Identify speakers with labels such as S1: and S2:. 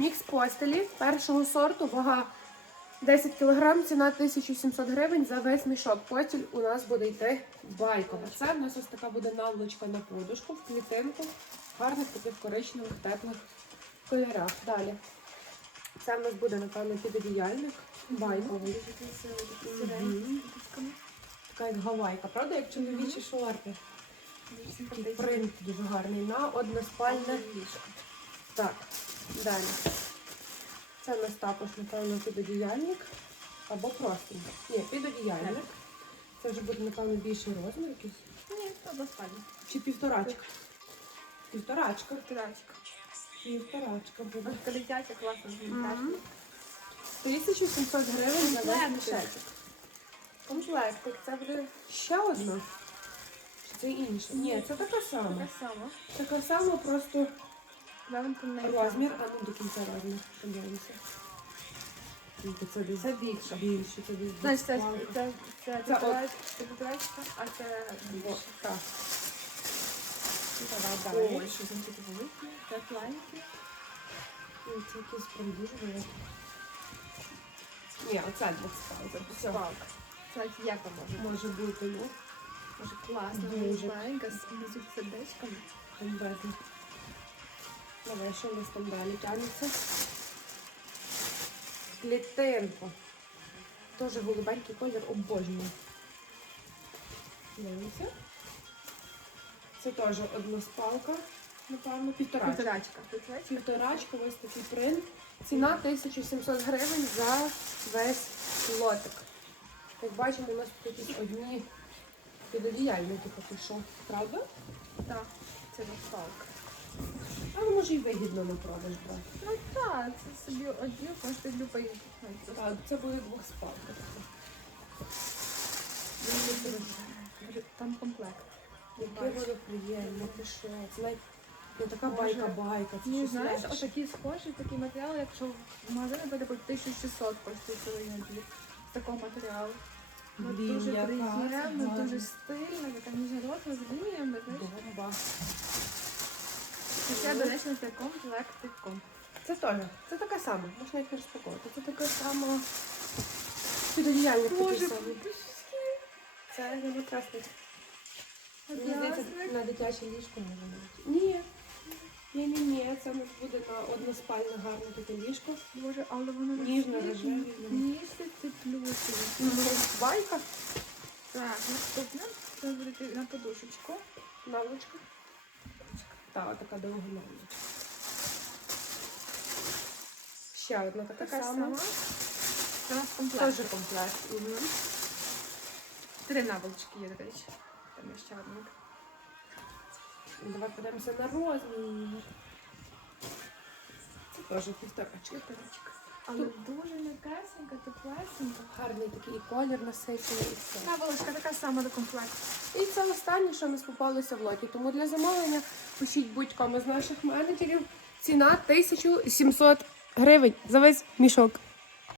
S1: Мікс постелі першого сорту, вага 10 кг, ціна 1700 гривень за весь мішок. Постіль у нас буде йти байкова. Це в нас ось така буде наволочка на подушку, в клітинку, гарних таких коричневих, теплих кольорах. Далі. Це в нас буде, напевно, підодіяльник байковий. Така як гавайка, правда, як чоловічі шорти. Принт дуже гарний на односпальне ліжко. Так, далі. Це у нас також, напевно, підодіяльник або просто. Ні, підодіяльник. Це вже буде, напевно, більший розмір якийсь.
S2: Ні, то достатньо.
S1: Чи півторачка? Півторачка.
S2: Тирачка.
S1: Півторачка буде.
S2: Дитяча класна
S1: Мгм. 1700 гривень за весь мішечок. Комплектик. Це буде ще одна. Чи це інша? Ні, це така сама.
S2: Така сама.
S1: Така сама, просто розмір, а ну до кінця розмір. Подивимося. Ну, Це
S2: Це більше.
S1: більше, це десь
S2: Знаєш, це, це, це,
S1: Це
S2: тирачка, а це більше.
S1: Так.
S2: Давай
S1: Ой.
S2: Що там.
S1: Ну, Це якийсь прям дуже великий. Ні, оце для спал. Це
S2: як там може?
S1: може бути, ну,
S2: Може класно,
S1: Дуже.
S2: маленька, з внизу сердечком.
S1: Давай, що у нас там далі тягнеться? Клітинка. Теж голубенький колір обожнюю. Дивимося. Це теж односпалка, напевно, півторачка. Півторачка, ось такий принт. Ціна 1700 гривень за весь лотик. Як бачимо, у нас тут якісь одні підодіяльники поки що. Правда?
S2: Так, це палка.
S1: Але може і вигідно на продаж брати.
S2: Ну так, це собі одів, можете любий. ну,
S1: Так, це буде двох двохспалка.
S2: Там комплект.
S1: Яке воно приємне, ти? Це навіть не така байка-байка. Це
S2: Ні,
S1: щось
S2: знаєш,
S1: легше.
S2: отакий схожий такий матеріал, якщо в магазині буде по 1600 коштує цілий з такого матеріалу.
S1: Блін,
S2: дуже
S1: яка
S2: приємно,
S1: гарна.
S2: дуже стильно, яка ніжороса з лініями, знаєш.
S1: Бомба.
S2: Це, до речі, це комплектиком.
S1: Це теж. Це така сама. Можна їх не розпаковувати. Це така сама підодіяльник такий самий. Це не красний. Мені здається, на дитяче ліжко може бути. Ні. Ні, ні, ні, це нас буде на односпальне гарне таке ліжко.
S2: Боже, але воно
S1: Ніжно
S2: настільки
S1: рожеві.
S2: Ніжно теплюсі.
S1: Байка,
S2: Так, наступне. Це буде на подушечку.
S1: наволочка. Так, така довгомовна. Ще одна така,
S2: Така
S1: сама.
S2: сама. Це у нас комплект.
S1: Теж комплект. Угу.
S2: Три наволочки є, до речі. Там є ще одна.
S1: Давай подивимося на розмір. Це теж півторачка.
S2: Чотирочка. Але дуже м'якесенька, теплесенька.
S1: Гарний такий колір насичений і все.
S2: Наволочка така сама до комплекту.
S1: І це останнє, що ми спопалися в лоті. Тому для замовлення пишіть будь-кому з наших менеджерів. Ціна 1700 гривень за весь мішок.